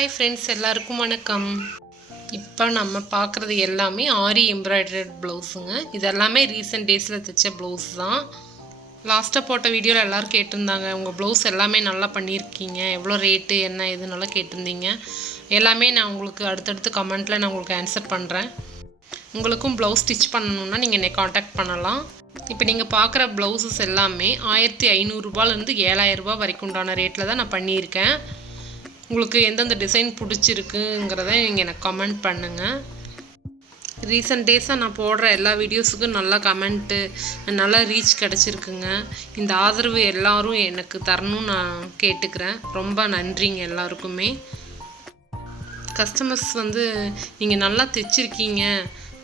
Hi friends, எல்லாருக்கும் வணக்கம். இப்போ நம்ம பார்க்குறது எல்லாமே ஆரி எம்ப்ராய்டர்ட் ப்ளவுஸுங்க. இது எல்லாமே ரீசெண்ட் டேஸில் தைச்ச ப்ளவுஸ் தான். லாஸ்ட்டாக போட்ட வீடியோவில் எல்லோரும் கேட்டிருந்தாங்க, உங்கள் ப்ளவுஸ் எல்லாமே நல்லா பண்ணியிருக்கீங்க, எவ்வளோ ரேட்டு என்ன எதுனால கேட்டிருந்தீங்க. எல்லாமே நான் உங்களுக்கு அடுத்தடுத்து கமெண்ட்டில் நான் உங்களுக்கு ஆன்சர் பண்ணுறேன். உங்களுக்கும் ப்ளவுஸ் ஸ்டிச் பண்ணணுன்னா நீங்கள் என்னை காண்டாக்ட் பண்ணலாம். இப்போ நீங்கள் பார்க்குற ப்ளவுஸஸ் எல்லாமே 1500 7,000 வரைக்கும் உண்டான ரேட்டில் தான் நான் பண்ணியிருக்கேன். உங்களுக்கு எந்தெந்த டிசைன் பிடிச்சிருக்குங்கிறத நீங்கள் எனக்கு கமெண்ட் பண்ணுங்கள். ரீசெண்ட் டேஸாக நான் போடுற எல்லா வீடியோஸுக்கும் நல்லா கமெண்ட்டு, நல்லா ரீச் கிடச்சிருக்குங்க. இந்த ஆதரவு எல்லோரும் எனக்கு தரணும்னு நான் கேட்டுக்கிறேன். ரொம்ப நன்றிங்க எல்லாருக்குமே. கஸ்டமர்ஸ் நீங்கள் நல்லா தைச்சிருக்கீங்க,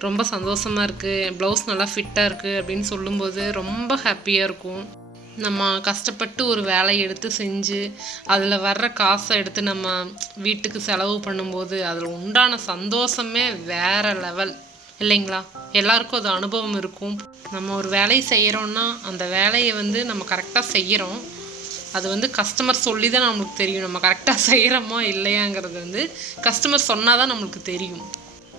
ரொம்ப சந்தோஷமாக இருக்குது, ப்ளவுஸ் நல்லா ஃபிட்டாக இருக்குது அப்படின்னு சொல்லும்போது ரொம்ப ஹாப்பியாக இருக்கும். நம்ம கஷ்டப்பட்டு ஒரு வேலையை எடுத்து செஞ்சு அதில் வர்ற காசை எடுத்து நம்ம வீட்டுக்கு செலவு பண்ணும்போது அதில் உண்டான சந்தோஷமே வேறு லெவல் இல்லைங்களா? எல்லாருக்கும் அது அனுபவம் இருக்கும். நம்ம ஒரு வேலையை செய்கிறோன்னா அந்த வேலையை நம்ம கரெக்டாக செய்கிறோம். அது கஸ்டமர் சொல்லி தான் நம்மளுக்கு தெரியும், நம்ம கரெக்டாக செய்கிறோமா இல்லையாங்கிறது கஸ்டமர் சொன்னால் தான் நம்மளுக்கு தெரியும்.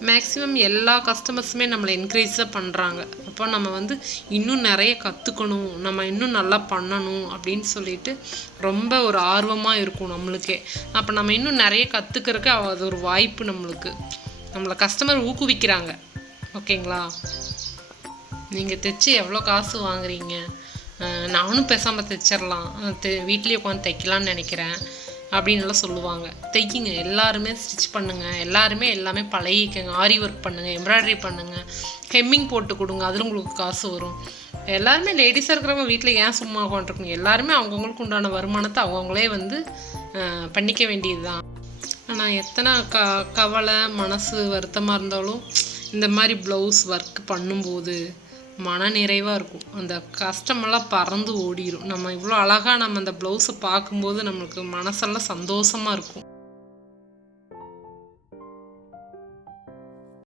மேக்ஸிமம் எல்லா கஸ்டமர்ஸுமே நம்மளை என்கரேஜ் தான் பண்ணுறாங்க. அப்போ நம்ம இன்னும் நிறைய கற்றுக்கணும், நம்ம இன்னும் நல்லா பண்ணணும் அப்படின்னு சொல்லிட்டு ரொம்ப ஒரு ஆர்வமாக இருக்கும் நம்மளுக்கே. அப்போ நம்ம இன்னும் நிறைய கற்றுக்கிறதுக்கு அது ஒரு வாய்ப்பு நம்மளுக்கு. நம்மளை கஸ்டமர் ஊக்குவிக்கிறாங்க. ஓகேங்களா? நீங்கள் தைச்சி எவ்வளோ காசு வாங்குறீங்க, நானும் பேசாமல் தைச்சிடலாம், வீட்லேயே உட்காந்து தைக்கலான்னு நினைக்கிறேன் அப்படின்லாம் சொல்லுவாங்க. தைக்கிங்க, எல்லாருமே ஸ்டிச் பண்ணுங்கள், எல்லாருமே எல்லாமே பழகிக்கங்க. ஆரி ஒர்க் பண்ணுங்கள், எம்ப்ராய்டரி பண்ணுங்கள், ஹெம்மிங் போட்டு கொடுங்க, அதில் உங்களுக்கு காசு வரும். எல்லாருமே லேடிஸாக இருக்கிறவங்க வீட்டில் ஏன் சும்மா உட்காந்துருக்குங்க? எல்லாருமே அவங்கவுங்களுக்கு உண்டான வருமானத்தை அவங்கவுங்களே பண்ணிக்க வேண்டியது தான். ஆனால் எத்தனை கவலை மனசு வருத்தமாக இருந்தாலும் இந்த மாதிரி ப்ளவுஸ் ஒர்க் பண்ணும்போது மன நிறைவாக இருக்கும். அந்த கஷ்டமெல்லாம் பறந்து ஓடிடும். நம்ம இவ்வளோ அழகாக நம்ம அந்த ப்ளவுஸை பார்க்கும்போது நம்மளுக்கு மனசெல்லாம் சந்தோஷமாக இருக்கும்.